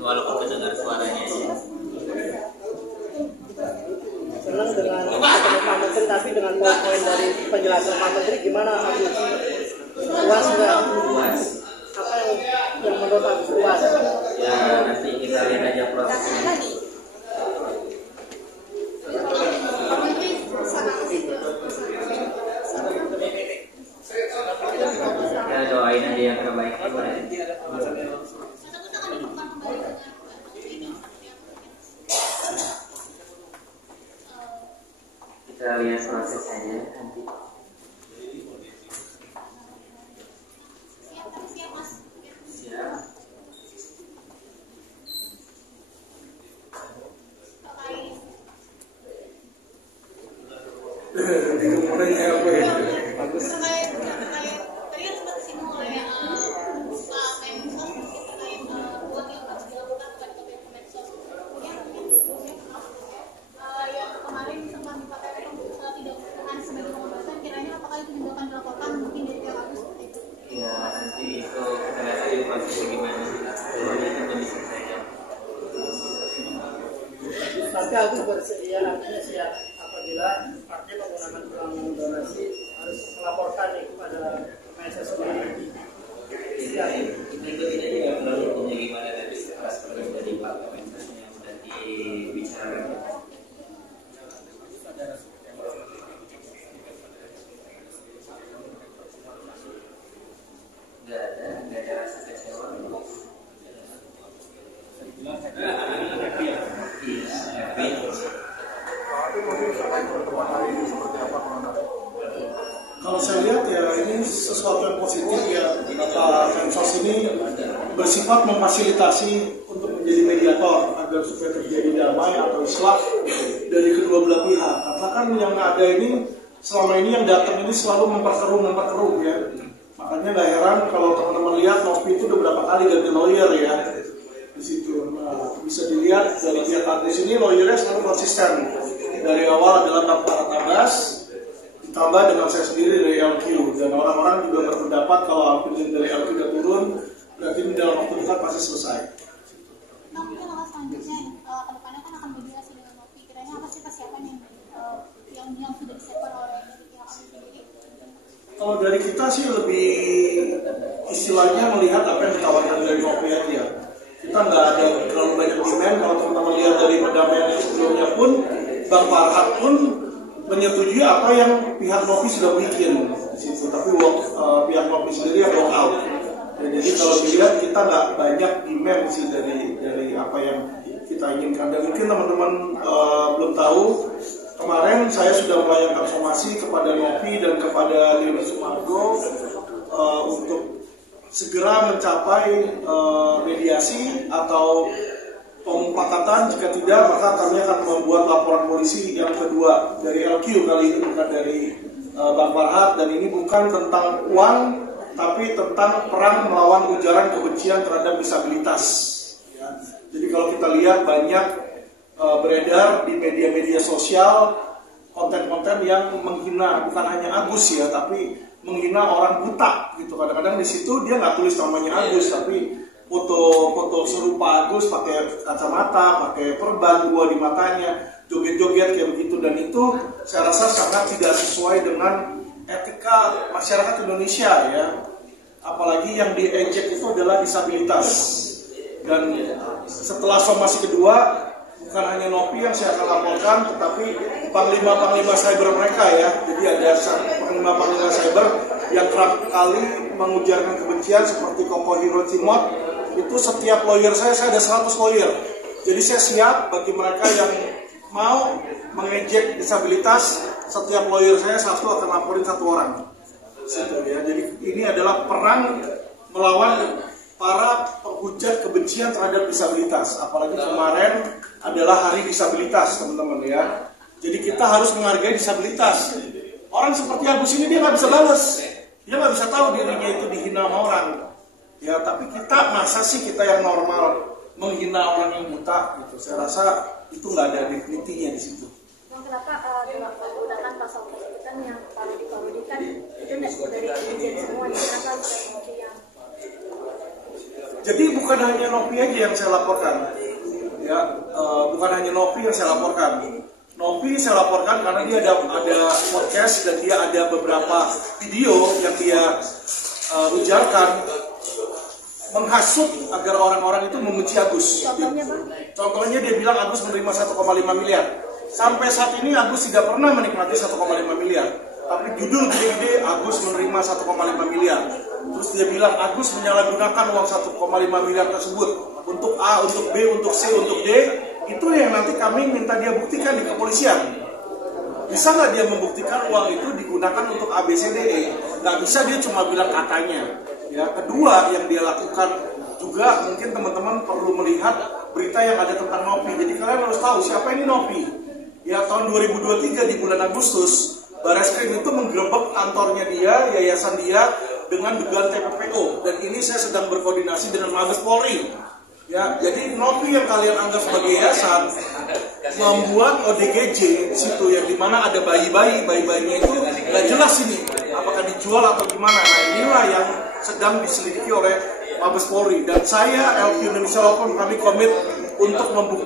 walaupun mendengar suaranya aja. Senang dengan Pak Menteri, tapi dengan poin-poin dari penjelasan Pak Menteri gimana Agus? Puas nggak? Puas. Apa yang menurut Agus puas? Ya nanti kita lihat aja prosesnya. Ya doain aja yang terbaik. Kita lihat proses aja nanti. Siap. Ya nanti itu kita lihat aja prosesnya gimana. Pokoknya itu belum bisa saya jawab. Tapi Agus bersedia artinya siap apabila partai menggunakan uang donasi harus melaporkan nih kepada PSSI. Siap. Itu aja ya perlu hukumnya gimana dari setelah dari Pak Kementerian yang sudah dibicarakan. Nggak ada rasa kecewa. Kalau saya lihat ya ini sesuatu yang positif ya. Kata Mensos ini bersifat memfasilitasi untuk menjadi mediator agar supaya terjadi damai atau islah dari kedua belah pihak. Karena kan yang ada ini selama ini yang datang ini selalu memperkeruh ya. Makanya nggak heran kalau teman-teman lihat Novi itu udah berapa kali ganti lawyer ya di situ. Nah, bisa dilihat dari pihak Agus ini lawyernya selalu konsisten. Dari awal adalah Bapak Atabas, ditambah dengan saya sendiri dari LQ, dan orang-orang juga berpendapat kalau Alvin dari LQ udah turun, berarti ini dalam waktu dekat pasti selesai. Nah, mungkin langkah selanjutnya kedepannya kan akan berdialog dengan Novi. Kiranya apa sih persiapan yang sudah disiapkan oleh pihak Agus sendiri? Kalau dari kita sih lebih istilahnya melihat apa yang ditawarkan dari Novi aja. Kita nggak ada terlalu banyak demand. Kalau teman-teman lihat dari pendamaian yang sebelumnya pun, Bang Farhad pun menyetujui apa yang pihak Novi sudah bikin di situ. Tapi pihak Novi sendiri yang walk out. Ya, jadi kalau dilihat kita nggak banyak demand sih dari apa yang kita inginkan. Dan mungkin teman-teman belum tahu, kemarin saya sudah melayangkan somasi kepada Novi dan kepada Lili Sumargo untuk segera mencapai mediasi atau pemufakatan. Jika tidak, maka kami akan membuat laporan polisi yang kedua dari LQ kali ini, bukan dari Bang Farhad. Dan ini bukan tentang uang, tapi tentang perang melawan ujaran kebencian terhadap disabilitas ya. Jadi kalau kita lihat banyak beredar di media-media sosial konten-konten yang menghina bukan hanya Agus ya, tapi menghina orang buta gitu. Kadang-kadang di situ dia nggak tulis namanya Agus, tapi foto serupa Agus pakai kacamata, pakai perban dua di matanya, joget-joget kayak begitu. Dan itu saya rasa sangat tidak sesuai dengan etika masyarakat Indonesia ya. Apalagi yang diejek itu adalah disabilitas. Dan setelah somasi kedua, bukan hanya Novi yang saya akan laporkan, tetapi panglima-panglima cyber mereka ya. Jadi ada panglima-panglima cyber yang kerap kali mengujarkan kebencian seperti Koko Hiro Cimot. Itu setiap lawyer saya ada 100 lawyer. Jadi saya siap bagi mereka yang mau mengejek disabilitas, setiap lawyer saya satu akan laporin satu orang. Ya. Jadi ini adalah perang melawan para penghujat kebencian terhadap disabilitas. Apalagi kemarin adalah hari disabilitas, teman-teman ya. Jadi kita harus menghargai disabilitas. Orang seperti Agus ini dia nggak bisa balas, dia nggak bisa tahu dirinya itu dihina sama orang. Ya, tapi kita masa sih kita yang normal menghina orang yang buta gitu. Saya rasa itu nggak ada definitinya di situ. Kenapa menggunakan pasal kesulitan yang parodi-parodikan itu dari kebencian semua, kenapa yang Jadi bukan hanya Novi aja yang saya laporkan, ya, bukan hanya Novi yang saya laporkan. Novi saya laporkan karena dia ada podcast dan dia ada beberapa video yang dia ujarkan menghasut agar orang-orang itu membenci Agus. Contohnya, Bang? Contohnya dia bilang Agus menerima 1,5 miliar. Sampai saat ini Agus tidak pernah menikmati 1,5 miliar. Tapi judul gede-gede Agus menerima 1,5 miliar. Terus dia bilang Agus menyalahgunakan uang 1,5 miliar tersebut untuk A, untuk B, untuk C, untuk D. Itu yang nanti kami minta dia buktikan di kepolisian. Bisa nggak dia membuktikan uang itu digunakan untuk A, B, C, D, E? Nggak bisa, dia cuma bilang katanya. Ya, kedua yang dia lakukan juga mungkin teman-teman perlu melihat berita yang ada tentang Novi. Jadi kalian harus tahu siapa ini Novi. Ya, tahun 2023 di bulan Agustus, Barreskrim itu menggerebek kantornya dia, yayasan dia dengan dugaan TPPO. Dan ini saya sedang berkoordinasi dengan Mabes Polri. Ya, jadi Novi yang kalian anggap sebagai yayasan membuat ODGJ situ yang dimana ada bayi-bayinya itu nggak jelas ini apakah dijual atau gimana. Nah, inilah yang sedang diselidiki oleh Mabes Polri dan saya LQ Indonesia Law Firm kami komit untuk membuktikan